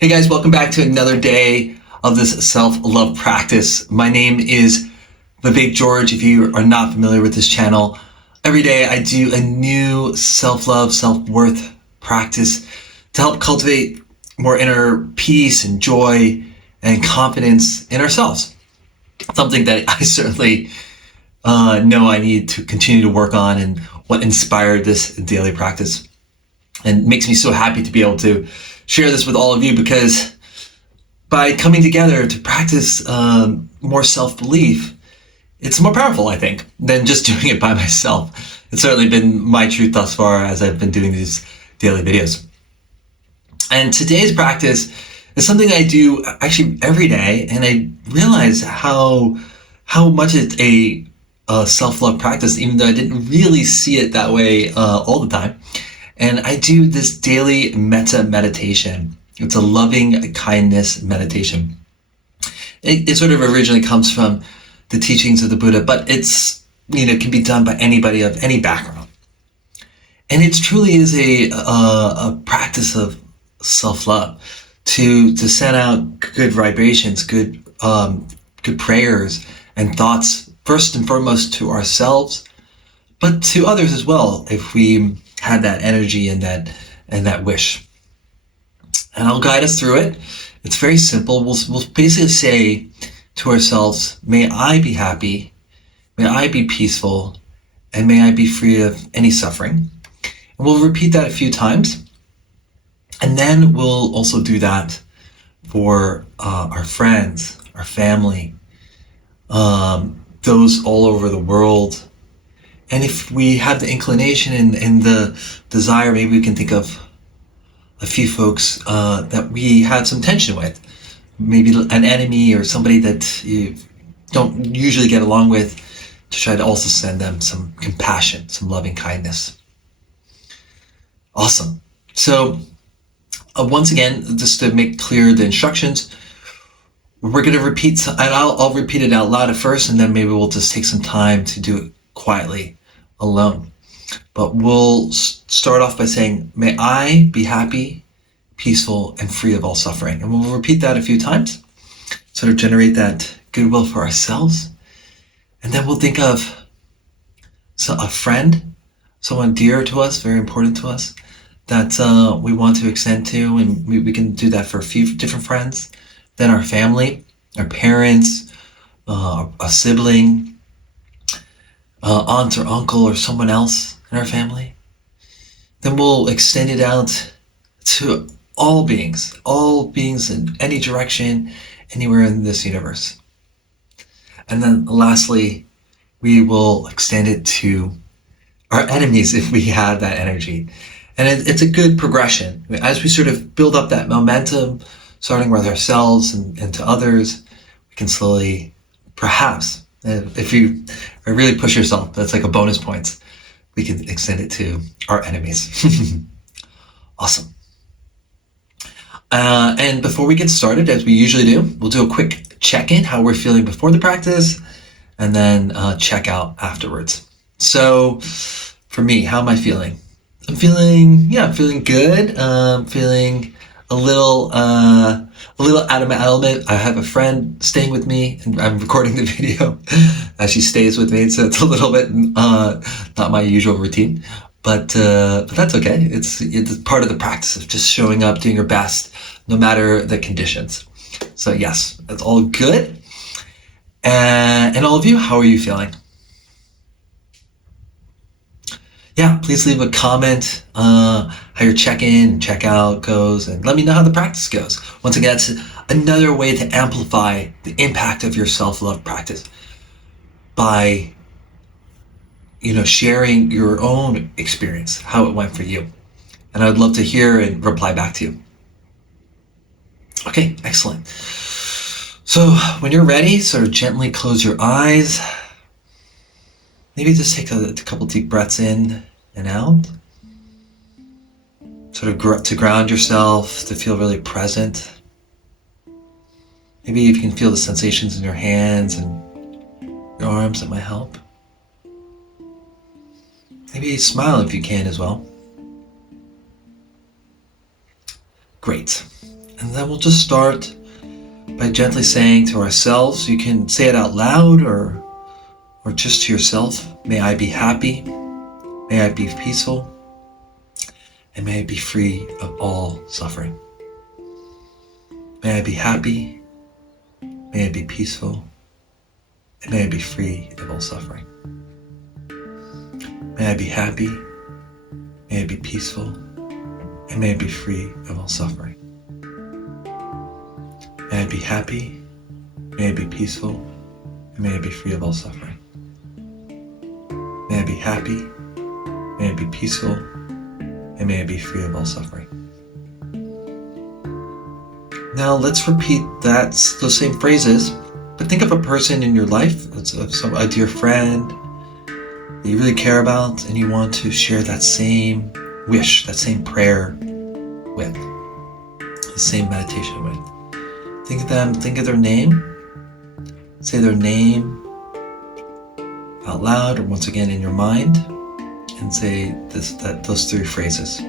Hey guys, welcome back to another day of this self-love practice. My name is Vivek George. If you are not familiar with this channel, every day I do a new self-love, self-worth practice to help cultivate more inner peace and joy and confidence in ourselves. Something that I certainly know I need to continue to work on, and what inspired this daily practice. And makes me so happy to be able to share this with all of you, because by coming together to practice more self-belief, it's more powerful, I think, than just doing it by myself. It's certainly been my truth thus far as I've been doing these daily videos. And today's practice is something I do actually every day, and I realize how much it's a self-love practice, even though I didn't really see it that way all the time. And I do this daily Metta meditation. It's a loving kindness meditation. It sort of originally comes from the teachings of the Buddha, but it's, can be done by anybody of any background. And it truly is a practice of self-love, to send out good vibrations, good prayers and thoughts, first and foremost to ourselves, but to others as well, if we had that energy and that wish. And I'll guide us through it. It's very simple. We'll basically say to ourselves, may I be happy, may I be peaceful, and may I be free of any suffering. And we'll repeat that a few times. And then we'll also do that for our friends, our family, those all over the world. And if we have the inclination and the desire, maybe we can think of a few folks that we had some tension with, maybe an enemy or somebody that you don't usually get along with, to try to also send them some compassion, some loving kindness. Awesome. So once again, just to make clear the instructions, we're going to repeat, and I'll repeat it out loud at first, and then maybe we'll just take some time to do it quietly alone. But we'll start off by saying, may I be happy, peaceful, and free of all suffering. And we'll repeat that a few times, sort of generate that goodwill for ourselves. And then we'll think of a friend, someone dear to us, very important to us, that we want to extend to. And we can do that for a few different friends. Then our family, our parents, a sibling, aunt or uncle, or someone else in our family. Then we'll extend it out to all beings in any direction, anywhere in this universe. And then lastly, we will extend it to our enemies if we have that energy. And it's a good progression. As we sort of build up that momentum, starting with ourselves and to others, we can slowly, perhaps, if you really push yourself, that's like a bonus points, we can extend it to our enemies. Awesome. And before we get started, as we usually do, we'll do a quick check-in, how we're feeling before the practice, and then check out afterwards. So for me, how am I feeling? I'm feeling good. Feeling a little out of my element. I have a friend staying with me, and I'm recording the video as she stays with me, so it's a little bit not my usual routine, but that's okay. It's part of the practice of just showing up, doing your best, no matter the conditions. So yes, it's all good. And all of you, how are you feeling? Yeah, please leave a comment how your check-in and check-out goes, and let me know how the practice goes. Once again, it's another way to amplify the impact of your self-love practice by, sharing your own experience, how it went for you. And I would love to hear and reply back to you. Okay, excellent. So when you're ready, sort of gently close your eyes. Maybe just take a couple deep breaths in and out. Sort of to ground yourself, to feel really present. Maybe if you can feel the sensations in your hands and your arms, that might help. Maybe smile if you can as well. Great. And then we'll just start by gently saying to ourselves, you can say it out loud or just to yourself, may I be happy, may I be peaceful, and may I be free of all suffering. May I be happy, may I be peaceful, and may I be free of all suffering. May I be happy, may I be peaceful, and may I be free of all suffering. May I be happy, may I be peaceful, and may I be free of all suffering. May I be happy, may I be peaceful, and may I be free of all suffering. Now let's repeat those same phrases, but think of a person in your life, a dear friend that you really care about, and you want to share that same wish, that same prayer with, the same meditation with. Think of them, think of their name, say their name out loud or once again in your mind, and say those three phrases.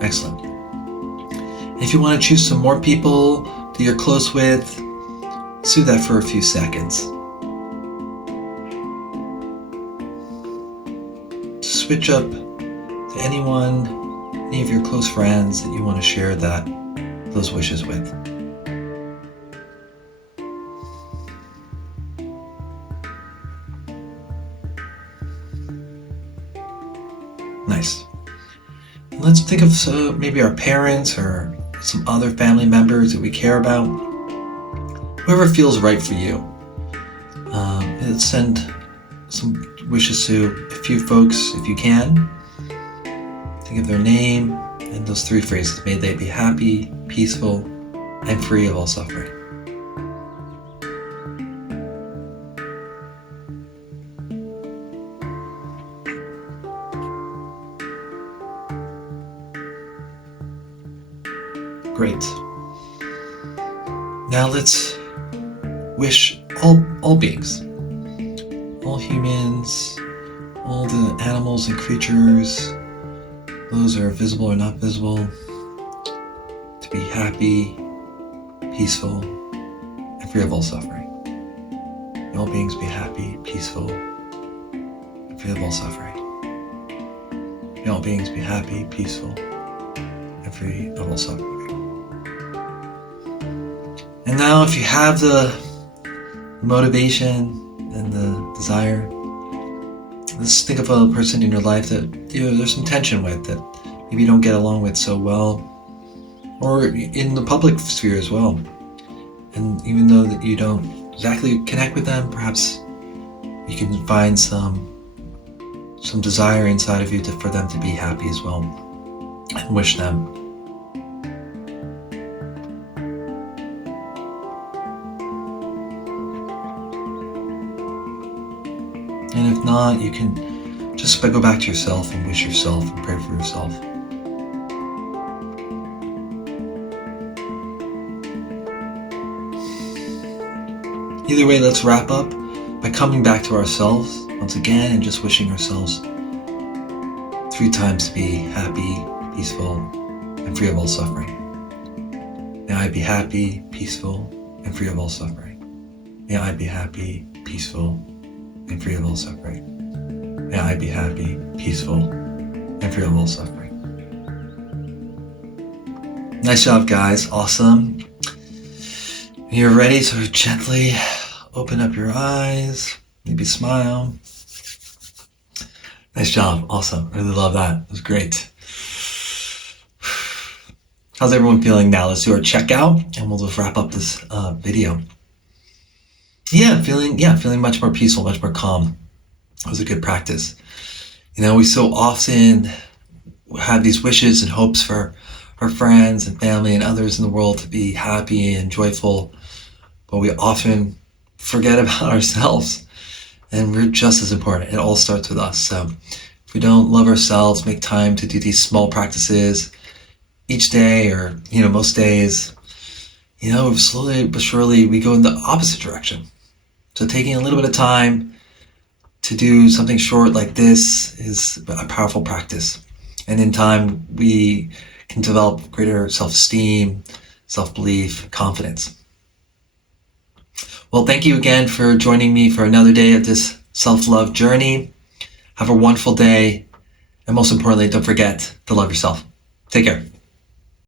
Excellent. If you want to choose some more people that you're close with, let's do that for a few seconds. Switch up to any of your close friends that you want to share those wishes with. Nice. Let's think of maybe our parents or some other family members that we care about. Whoever feels right for you. Let's send some wishes to a few folks if you can. Think of their name and those three phrases. May they be happy, peaceful, and free of all suffering. Great. Now let's wish all beings, all humans, all the animals and creatures, those that are visible or not visible, to be happy, peaceful, and free of all suffering. May all beings be happy, peaceful, and free of all suffering. May all beings be happy, peaceful, and free of all suffering. And now if you have the motivation and the desire, let's think of a person in your life that there's some tension with, that maybe you don't get along with so well, or in the public sphere as well. And even though that you don't exactly connect with them, perhaps you can find some desire inside of you for them to be happy as well, and wish them. And if not, you can just go back to yourself and wish yourself and pray for yourself. Either way, let's wrap up by coming back to ourselves once again and just wishing ourselves 3 times to be happy, peaceful, and free of all suffering. May I be happy, peaceful, and free of all suffering. May I be happy, peaceful, and free of all suffering. May I be happy, peaceful, and free of all suffering. Nice job, guys. Awesome. When you're ready, so gently open up your eyes, maybe smile. Nice job. Awesome. Really love that. It was great. How's everyone feeling now? Let's do our checkout and we'll just wrap up this video. Feeling much more peaceful, much more calm. It was a good practice. We so often have these wishes and hopes for our friends and family and others in the world to be happy and joyful, but we often forget about ourselves, and we're just as important. It all starts with us. So if we don't love ourselves, make time to do these small practices each day or, most days, slowly but surely we go in the opposite direction. So taking a little bit of time to do something short like this is a powerful practice. And in time, we can develop greater self-esteem, self-belief, confidence. Well, thank you again for joining me for another day of this self-love journey. Have a wonderful day. And most importantly, don't forget to love yourself. Take care.